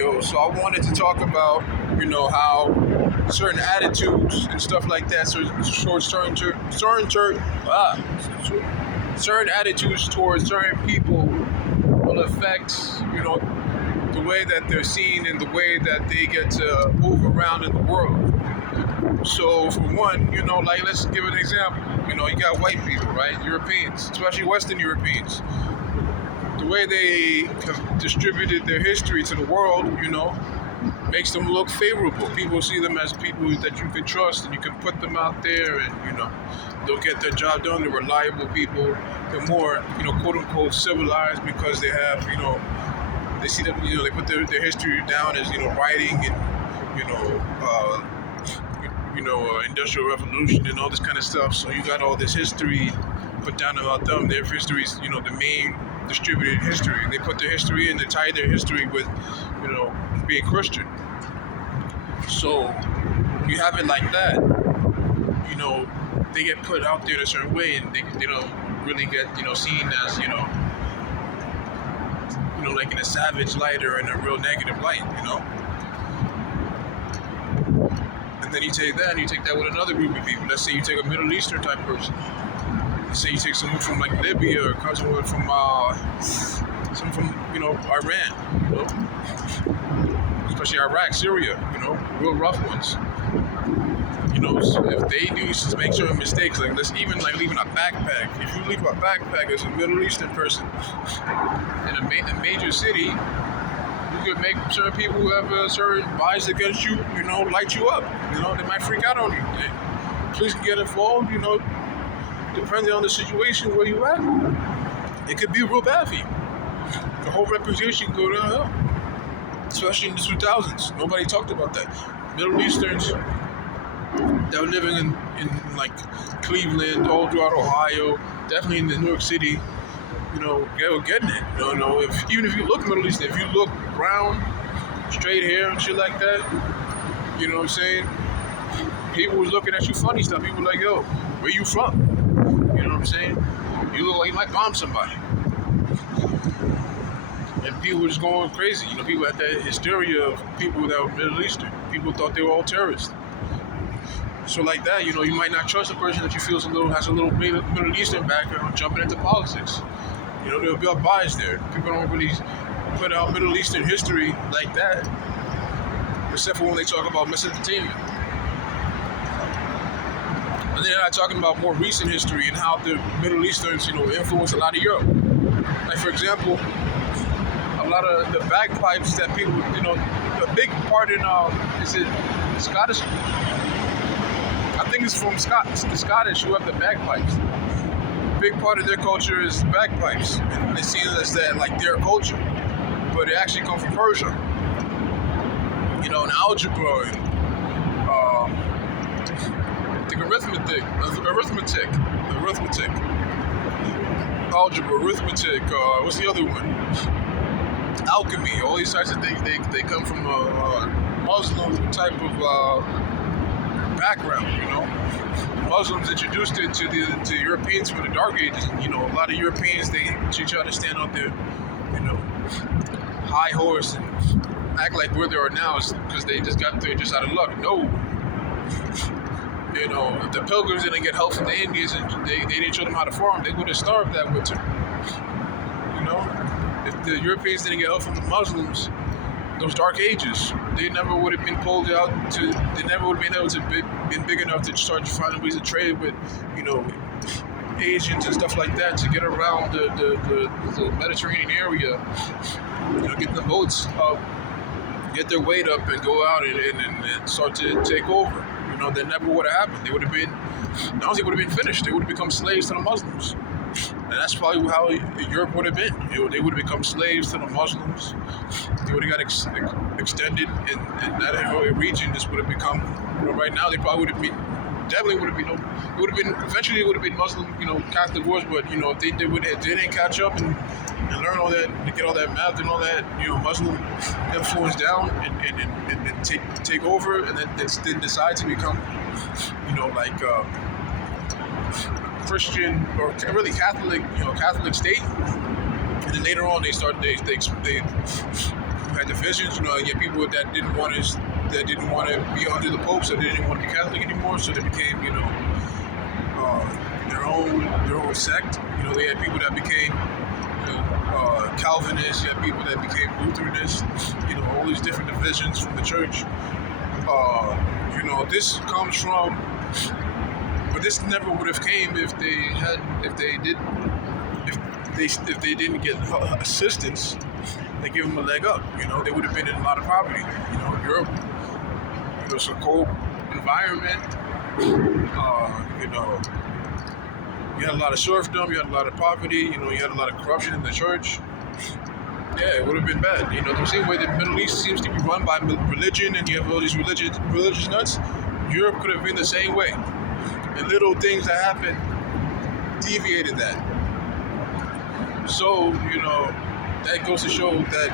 So I wanted to talk about, how certain attitudes and stuff like that, certain attitudes towards certain people will affect, the way that they're seen and the way that they get to move around in the world. So for one, let's give an example. You got white people, right? Europeans, especially Western Europeans. The way they have distributed their history to the world, makes them look favorable. People see them as people that you can trust and you can put them out there and, they'll get their job done. They're reliable people. They're more, quote unquote, civilized because they have, they see them, they put their history down as, writing and, industrial revolution and all this kind of stuff. So you got all this history put down about them. Their history is, the main distributed history. They put their history in, they tie their history with, being Christian. So you have it like that. They get put out there in a certain way, and they don't really get, seen as, like in a savage light or in a real negative light, And then you take that and you take that with another group of people. Let's say you take a Middle Eastern type person. Let's say you take someone from like Libya or someone from Iran, especially Iraq, Syria, real rough ones. So if they do make certain mistakes, like let's even like leaving a backpack. If you leave a backpack as a Middle Eastern person in a major city, you could make certain people who have a certain bias against you, light you up. They might freak out on you. Police can get involved, depending on the situation where you at. It could be real bad for you. The whole reputation can go downhill. Especially in the 2000s. Nobody talked about that. Middle Easterns that were living in like Cleveland, all throughout Ohio, definitely in New York City, they were getting it. Even if you look Middle Eastern, if you look brown, straight hair and shit like that, you know what I'm saying? People was looking at you funny stuff. People were like, yo, where you from? You know what I'm saying? You look like you might bomb somebody. And people were just going crazy. People had that hysteria of people that were Middle Eastern. People thought they were all terrorists. So like that, you might not trust a person that you feel has a little Middle Eastern background jumping into politics. There'll be a bias there. People don't really put out Middle Eastern history like that, except for when they talk about Mesopotamia. And they're not talking about more recent history and how the Middle Easterns, influenced a lot of Europe. Like for example, a lot of the bagpipes that people, a big part in, is it Scottish? I think it's from the Scottish who have the bagpipes. A big part of their culture is bagpipes, and they see it as that like their culture, but it actually comes from Persia. And algebra and I think arithmetic, algebra, arithmetic. What's the other one? Alchemy. All these types of things. They come from a Muslim type of background. Muslims introduced it to Europeans from the Dark Ages. A lot of Europeans they try to stand on their high horse and act like where they are now is because they just got there just out of luck. No. If the Pilgrims didn't get help from the Indians and they didn't show them how to farm, they would have starved that winter. If the Europeans didn't get help from the Muslims, those Dark Ages, they never would have been pulled out they never would have been able to been big enough to start finding ways to trade with, Asians and stuff like that to get around the Mediterranean area, get the boats up, get their weight up and go out and start to take over. That never would have happened. They would have been, not only would have been finished, they would have become slaves to the Muslims. And that's probably how Europe would have been. They would have become slaves to the Muslims. They would have got extended, and that whole region just would have become, right now they probably would have been, definitely would have been, eventually it would have been Muslim, Catholic wars, but, if they didn't catch up and learn all that, to get all that math and all that, Muslim influence down and take over, and then decide to become, Christian or really Catholic, Catholic state. And then later on, they You had divisions. You know, you had people that didn't want to be under the Pope, so they didn't want to be Catholic anymore. So they became, their own sect. You know, they had people that became, Calvinists. You had people that became Lutheranists. You know, all these different divisions from the church. This comes from, but this never would have came if they didn't get assistance. They give them a leg up. You know, they would have been in a lot of poverty. You know, Europe, it's a cold environment. You had a lot of serfdom. You had a lot of poverty. You know, you had a lot of corruption in the church. Yeah, it would have been bad. You know, the same way the Middle East seems to be run by religion, and you have all these religious nuts. Europe could have been the same way. And little things that happened deviated that. So, that goes to show that,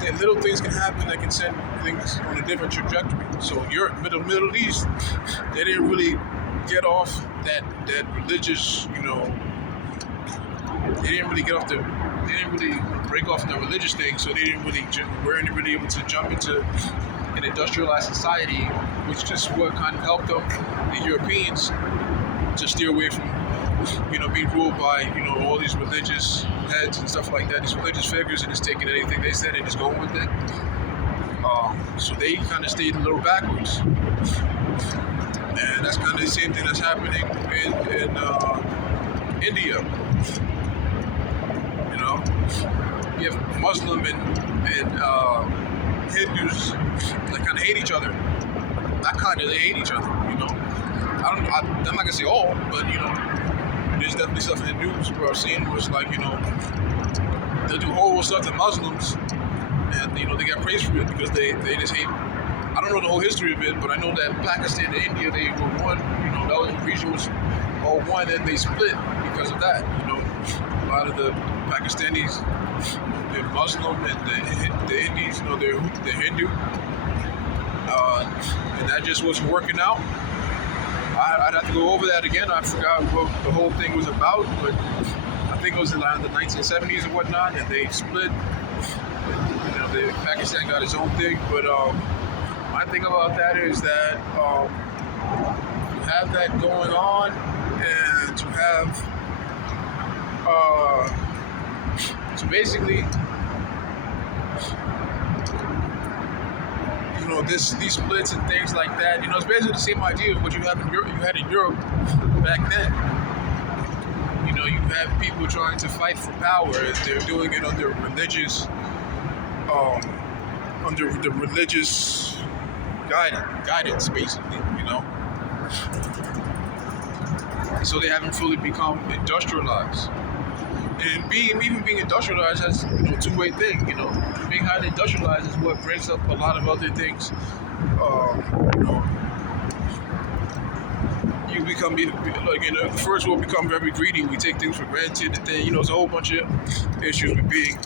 that little things can happen that can send things on a different trajectory. So Europe, Middle East, they didn't really get off that religious, they didn't really break off the religious thing, so they weren't really able to jump into an industrialized society, which just what kind of helped them, the Europeans, to steer away from, being ruled by, all these religious heads and stuff like that, these religious figures, and just taking anything they said and just going with it. So they kind of stayed a little backwards. And that's kind of the same thing that's happening in India. You have Muslim and Hindus that kind of hate each other. They hate each other, I'm not gonna say all, but there's definitely stuff in the news where I've seen where it's like, they'll do horrible stuff to Muslims, and they get praised for it because they just hate. I don't know the whole history of it, but I know that Pakistan and India, they were one. That was the region was all one, and they split because of that. A lot of the Pakistanis, they're Muslim, and the Indies, they're Hindu, and that just wasn't working out. I'd have to go over that again. I forgot what the whole thing was about, but I think it was in the 1970s and whatnot, and they split. Pakistan got its own thing, but my thing about that is that you have that going on, and you have so basically, these splits and things like that. It's basically the same idea of what you had in Europe back then. You have people trying to fight for power. They're doing it under religious, under the religious guidance, basically. So they haven't fully become industrialized. And even being industrialized has a two-way thing. Being highly industrialized is what breaks up a lot of other things. You become the first world become very greedy. We take things for granted, and then there's a whole bunch of issues with being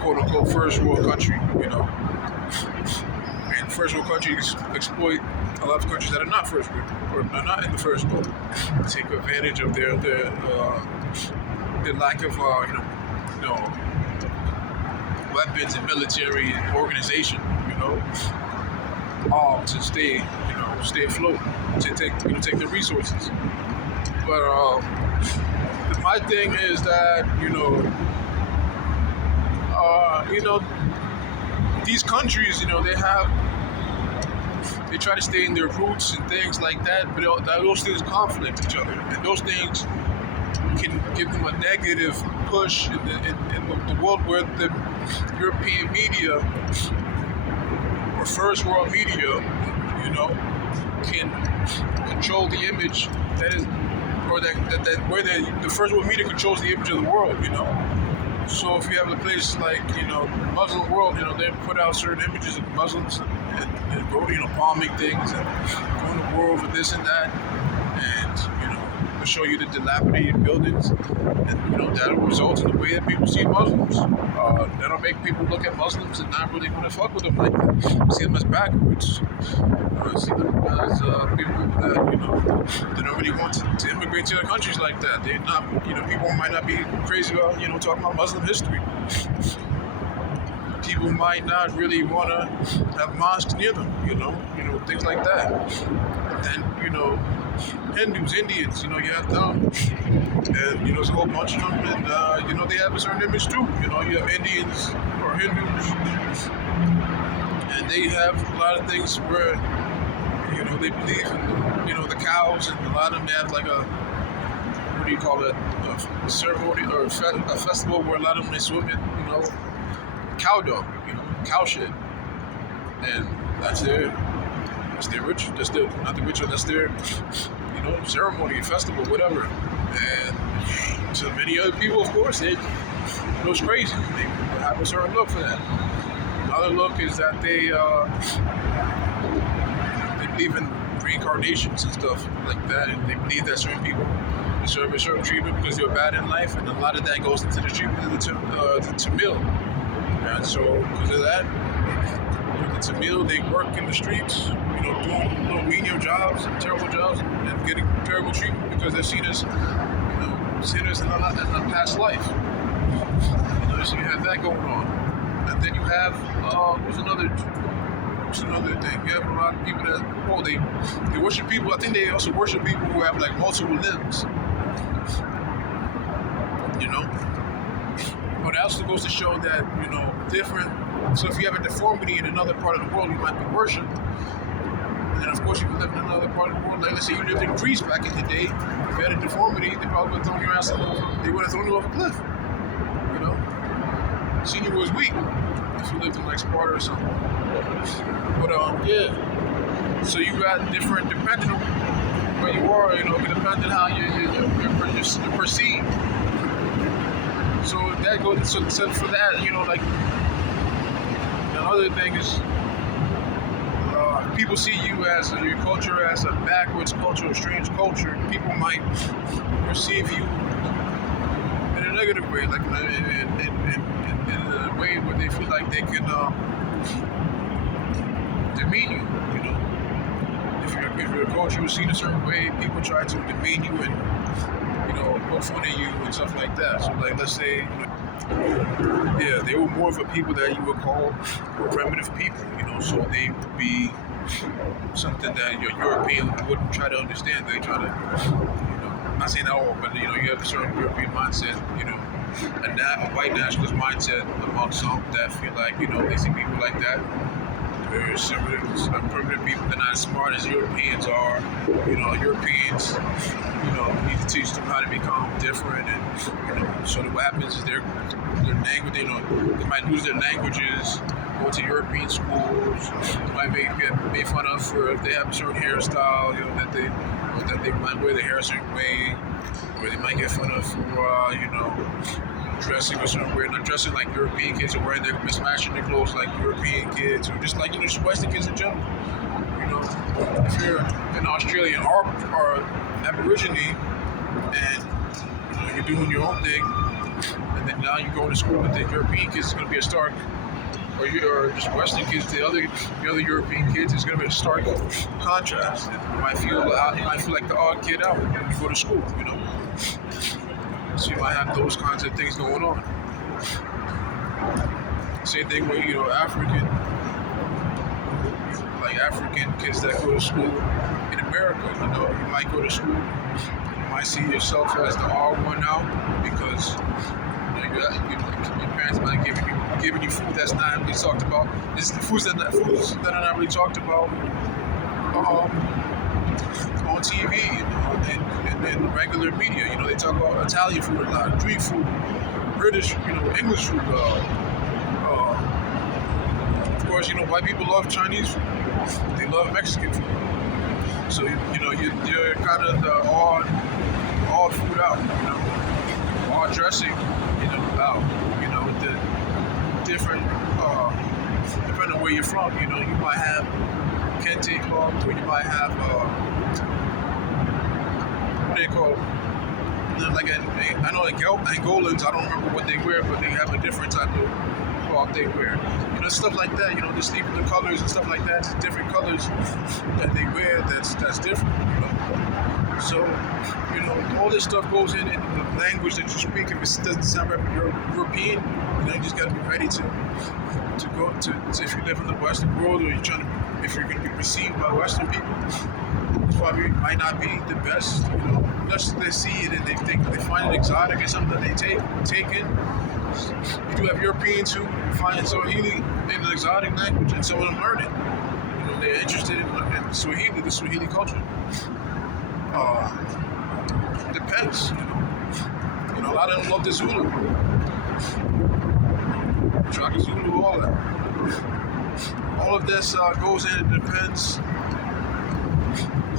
quote unquote first world country. And first world countries exploit a lot of countries that are not first world or are not in the first world. Take advantage of their lack of weapons and military organization, to stay afloat, to take the resources. But my thing is that these countries, they try to stay in their roots and things like that, but those things conflict each other, and those things can give them a negative push in the world where the European media or first world media, can control the image that is, or that where the first world media controls the image of the world, So if you have a place like, the Muslim world, they put out certain images of Muslims and go, bombing things and going to war over this and that, and, show you the dilapidated buildings, and that'll result in the way that people see Muslims. That'll make people look at Muslims and not really want to fuck with them like that. See them as backwards. See them as people that they don't really want to immigrate to other countries like that. They're not, people might not be crazy about talking about Muslim history. people might not really want to have mosques near them, things like that. And then, Hindus, Indians, you have them, and there's a whole bunch of them, and they have a certain image too. You have Indians or Hindus, and they have a lot of things where they believe in the cows, and a lot of them have like a, what do you call it, a ceremony or a festival where a lot of them they swim in cow dung, cow shit, and that's their ritual. That's their, not the ritual. That's their ceremony, festival, whatever. And to many other people, of course, it goes crazy. They have a certain look for that. Another look is that they believe in reincarnations and stuff like that, and they believe that certain people deserve a certain treatment because they're bad in life, and a lot of that goes into the treatment of the Tamil. And so, because of that, the Tamil, they work in the streets, doing little menial jobs and terrible jobs and getting terrible treatment because they're seen as, sinners in a past life. So you have that going on. And then you have, what's another thing? You have a lot of people that, they worship people. I think they also worship people who have like multiple limbs. But it also goes to show that, different. So if you have a deformity in another part of the world, you might be worshipped. And then, of course, if you live in another part of the world, like let's say you lived in Greece back in the day, if you had a deformity, they probably would have thrown your ass over. They would have thrown you off a cliff. Seen you as weak if you lived in like Sparta or something. But yeah. So you got different, depending on where you are, depending on how you're perceived. So that goes. So for that, like another thing is, people see you as your culture as a backwards culture, a strange culture. People might perceive you in a negative way, like in a way where they feel like they can demean you. If you're a culture who's seen a certain way, people try to demean you and poke fun at you and stuff like that. So like, let's say, they were more of a people that you would call primitive people. So they would be something that your European wouldn't try to understand. They try to, I'm not saying all, but you have a certain European mindset, a white nationalist mindset among some that feel like, they see people like that. They're similar to primitive people. They're not as smart as Europeans are. Europeans, need to teach them how to become different. And, so what happens is their language, they might lose their languages, go to European schools, might get made fun of for if they have a certain hairstyle, that they might wear their hair a certain way, or they might get fun of for, dressing a certain way, not dressing like European kids, or wearing their mismatching their clothes like European kids, or just like just Western kids in general. If you're an Australian or Aborigine, and you're doing your own thing, and then now you go to school with the European kids, it's going to be a stark, or just Western kids, the other European kids, it's going to be a stark contrast. You might feel like the odd kid out when you go to school, So you might have those kinds of things going on. Same thing with African kids that go to school in America. You might go to school, you might see yourself as the odd one out because your parents might giving you food that's not really talked about. It's the foods that are not really talked about on TV and regular media. They talk about Italian food a lot, Greek food, British, English food. Of course, white people love Chinese food. They love Mexican food. So you're kind of the odd food out. Odd dressing, out. The different, depending on where you're from. You might have kente cloth, or you might have what they call, like I know like Angolans, I don't remember what they wear, but they have a different type of cloth they wear. Stuff like that. Just even the colors and stuff like that. Just different colors that they wear. That's different. So all this stuff goes in the language that you speak. If it doesn't sound European, you just got to be ready to to go to if you live in the Western world, or if you're going to be perceived by Western people, it's probably might not be the best, unless they see it and they find it exotic or something that they take in. You do have Europeans who find Swahili in an exotic language, and some of them learn it. They're interested in Swahili, the Swahili culture. Depends, a lot of them love the Zulu. Shaka Zulu, all that. All of this goes in. It depends.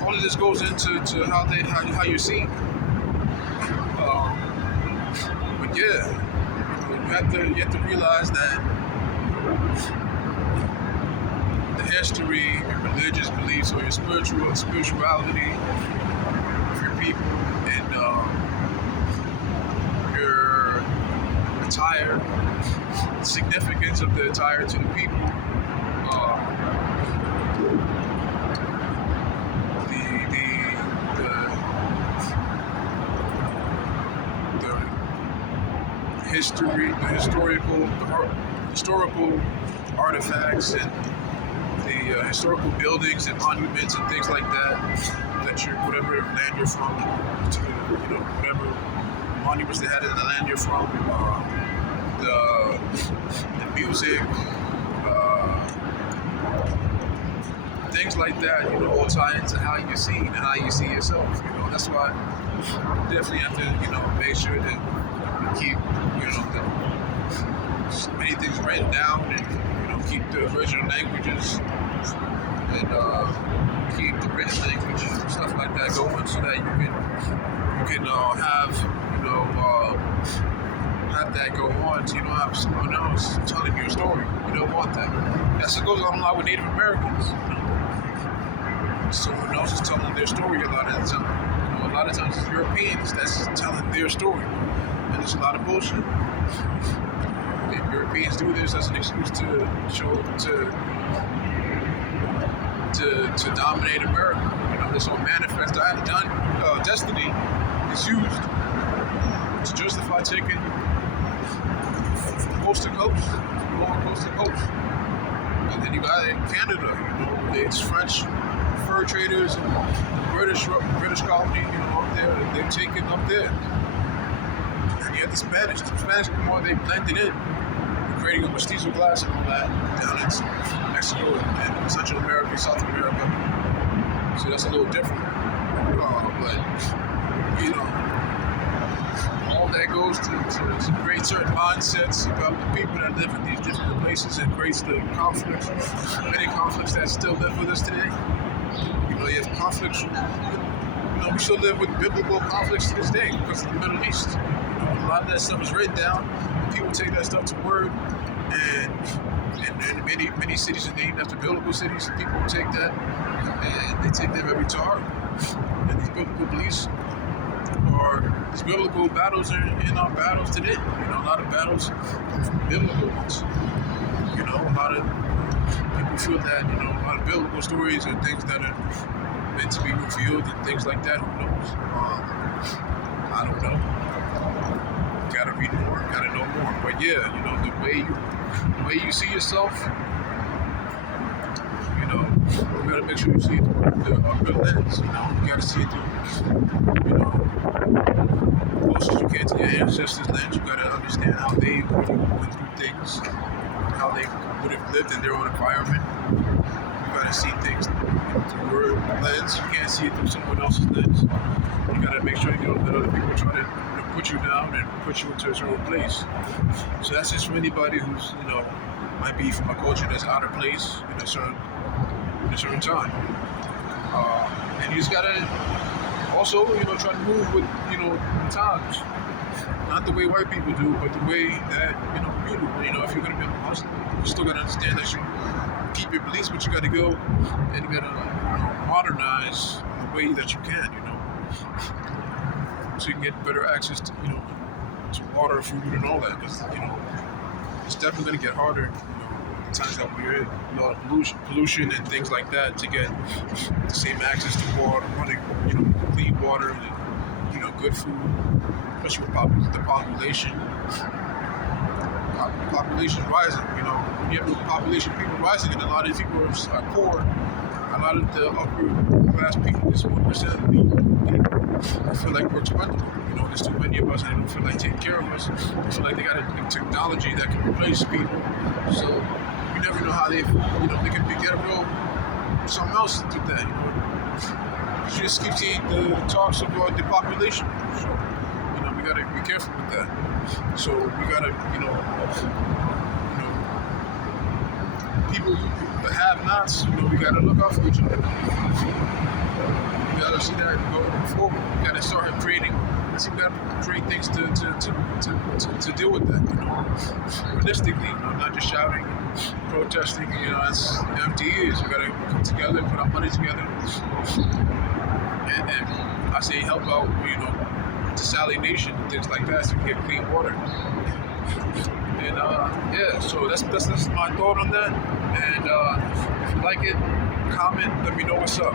All of this goes into how you're seen. But yeah, you have to realize that the history, your religious beliefs, or your spirituality of your people, and your attire, the significance of the attire to the people, the history, the historical artifacts, and the historical buildings and monuments and things like that you're, whatever land you're from, whatever monuments they had in the land you're from, the music, things like that, all tie into how you're seen and how you see yourself. That's why you definitely have to, make sure that you keep, many things written down, and keep the original languages, and keep the written language, stuff like that going, so that you can have that go on, so you don't have someone else telling your story. You don't want that. That's what goes on a lot with Native Americans. Someone else is telling their story a lot of the time. A lot of times it's Europeans that's telling their story, and there's a lot of bullshit. If Europeans do this as an excuse to dominate America, this whole manifest destiny is used to justify taking coast to coast, going coast to coast. And then you got in Canada, it's French fur traders and British colony, up there, they've taken up there. And you have the Spanish. The Spanish, the more they blended in, creating a mestizo glass and all that down in Mexico and Central America, South America. So that's a little different. But all that goes to create certain mindsets about the people that live in these different places, and creates the conflicts, many conflicts that still live with us today. You have conflicts. We still live with biblical conflicts to this day because of the Middle East. A lot of that stuff is written down. People take that stuff to word, and many cities are named after biblical cities. People take that and they take that very to heart. And these biblical beliefs, or these biblical battles, are in our battles today. A lot of battles come from biblical ones. A lot of people feel that a lot of biblical stories are things that are meant to be revealed and things like that. Who knows? I don't know. Gotta read more, gotta know more. But yeah, the way you see yourself, you gotta make sure you see it through a good lens. You gotta see it through, close as you can to your ancestors' lens. You gotta understand how they went through things, how they would have lived in their own environment. You gotta see things through your lens. You can't see it through someone else's lens. You gotta make sure you don't let other people try to put you down and put you into a certain place. So that's just for anybody who's, might be from a culture that's out of place in a certain time. And you just gotta also, try to move with, the times. Not the way white people do, but the way that, you do. If you're gonna be a Muslim, you still gotta understand that you keep your beliefs, but you gotta go and you gotta modernize the way that you can, so you can get better access to, to water, food, and all that. Because, it's definitely going to get harder, the times that we're in. A lot of pollution and things like that to get the same access to water, running, clean water, and, good food, especially with the population population rising. You know, when you have a population of people rising, and a lot of these people are poor. A lot of the upper class people, this 1% of the people, they feel like we're expendable. You know, there's too many of us, and they don't feel like taking care of us. They feel like they got a technology that can replace people. So you never know how they, they can get a real something else with that. You know, you just keep seeing the talks about the population. So we gotta be careful with that. So we gotta, people that have nots, we gotta look out for each other. We gotta see that going forward. We gotta start creating. We gotta create things to deal with that. Realistically, not just shouting, protesting. It's empty ears. We gotta come together, put our money together, and I say help out. Desalination and things like that, so you get clean water. And so that's my thought on that. And if you like it, comment, let me know what's up.